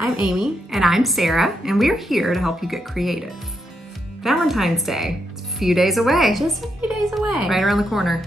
I'm Amy. And I'm Sarah, and we're here to help you get creative. Valentine's Day, it's a few days away. Just a few days away. Right around the corner.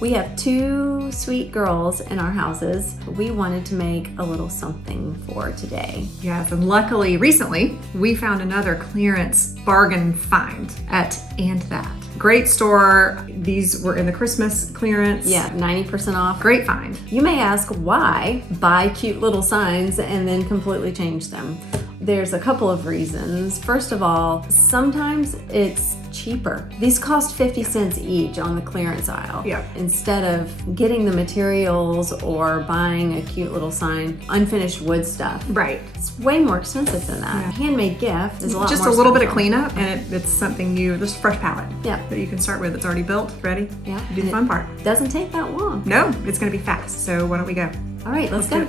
We have two sweet girls in our houses. We wanted to make a little something for today. Yes, and luckily, recently, we found another clearance bargain find at And That. Great store. These were in the Christmas clearance. Yeah, 90% off. Great find. You may ask why buy cute little signs and then completely change them. There's a couple of reasons. First of all, sometimes it's cheaper. These cost 50 cents each on the clearance aisle. Yep. Instead of getting the materials or buying a cute little sign, unfinished wood stuff. Right. It's way more expensive than that. Yeah. Handmade gift is a lot Just more a little bit of special. cleanup, and it's something just a fresh palette. Yeah. That you can start with. It's already built, ready. Yeah. Do the and fun part. it doesn't take that long. No, it's going to be fast. So why don't we go? All right, let's do go. it.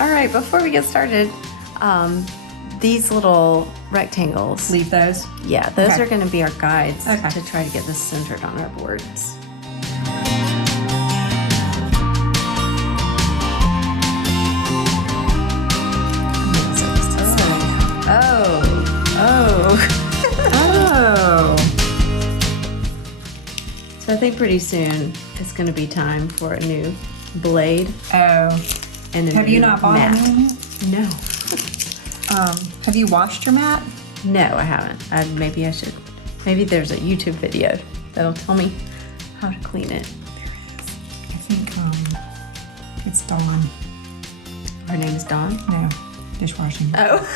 All right, before we get started, these little rectangles, Leave those. yeah, those Okay. are going to be our guides Okay. to try to get this centered on our boards. Oh. So I think pretty soon it's going to be time for a new blade Oh. and a Have new you not bought mat. any? No. Have you washed your mat? No, I haven't. Maybe I should. Maybe there's a YouTube video that'll tell me how to clean it. I think it's Dawn. Her name is Dawn. No, dishwashing. Oh.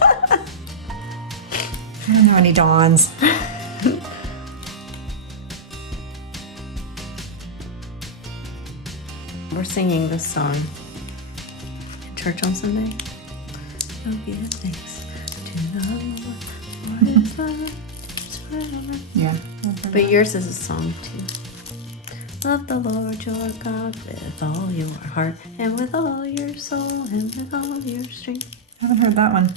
I don't know any Dawns. We're singing this song in church on Sunday. Oh, give thanks to the Lord for his love is forever. Yeah. But yours is a song too. Love the Lord your God with all your heart and with all your soul and with all your strength. I haven't heard that one.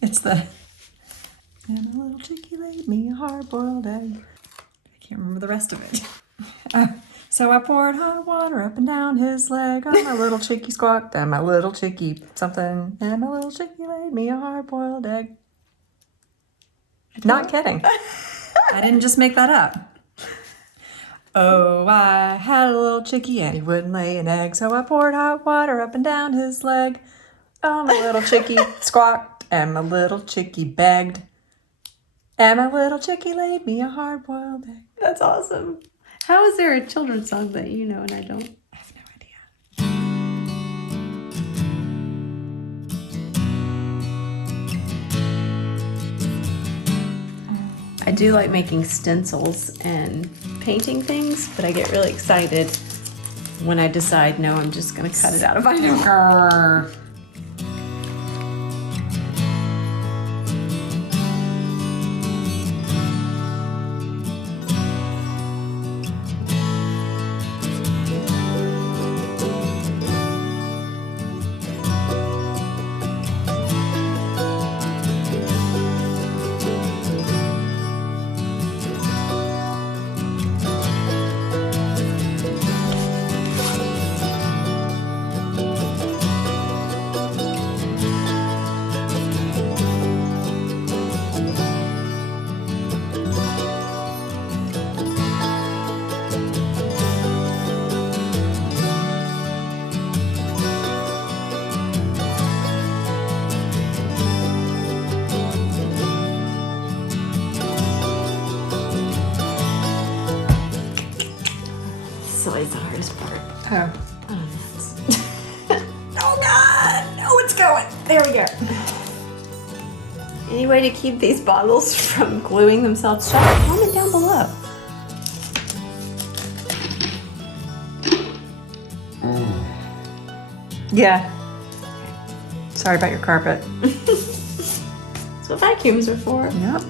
It's the and a little chickie laid me a hard-boiled egg. I can't remember the rest of it. So I poured hot water up and down his leg. Oh, my little chickie squawked, and my little chickie something, and my little chickie laid me a hard-boiled egg. Not kidding. I didn't just make that up. Oh, I had a little chickie and he wouldn't lay an egg, so I poured hot water up and down his leg. Oh, my little chickie squawked and my little chickie begged. And my little chickie laid me a hard-boiled egg. That's awesome. How is there a children's song that you know and I don't? I have no idea. I do like making stencils and painting things, but I get really excited when I decide, no, I'm just going to cut it out of vinyl. Grr. That's always the hardest part. Oh. Oh, that's... Oh God! Oh, it's going. There we go. Any way to keep these bottles from gluing themselves shut? Comment down below. Yeah. Sorry about your carpet. That's what vacuums are for. Yep.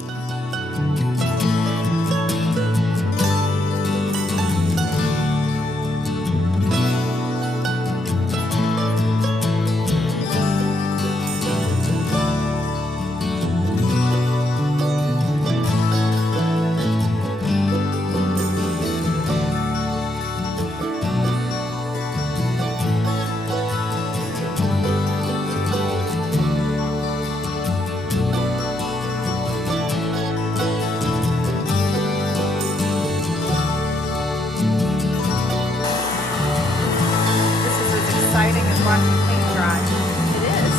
Exciting as watching paint dry. It is.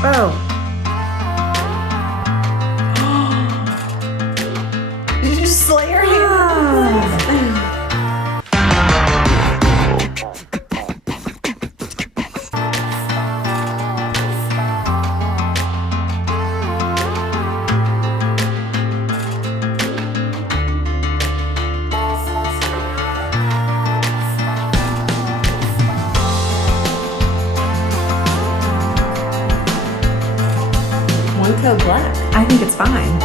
Oh. Did you just slay your hand? One coat black. I think it's fine.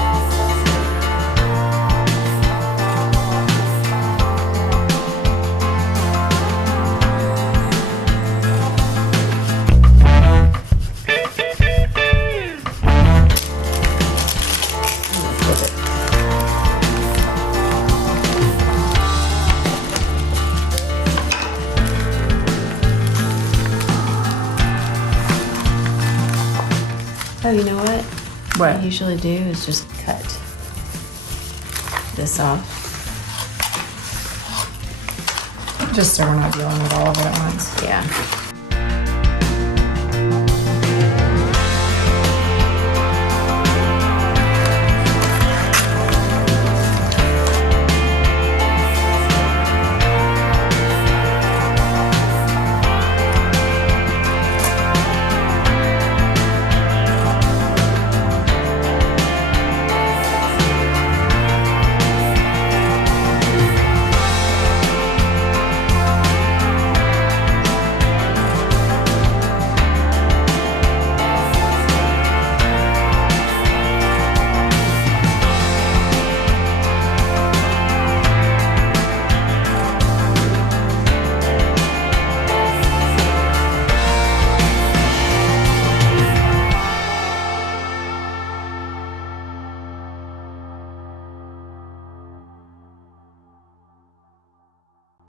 Oh, you know what? What? I usually do is just cut this off. Just so we're not dealing with all of it at once. Yeah.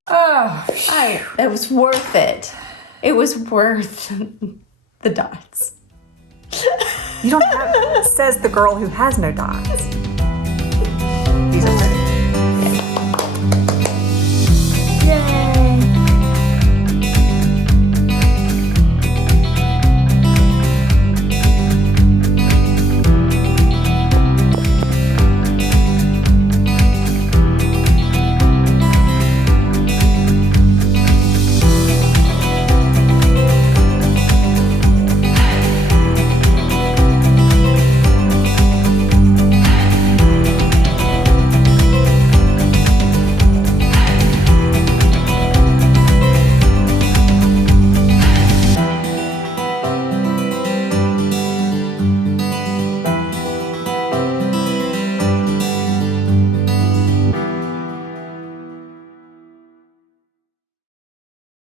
Oh, It was worth it. It was worth the dots. you don't have, says the girl who has no dots.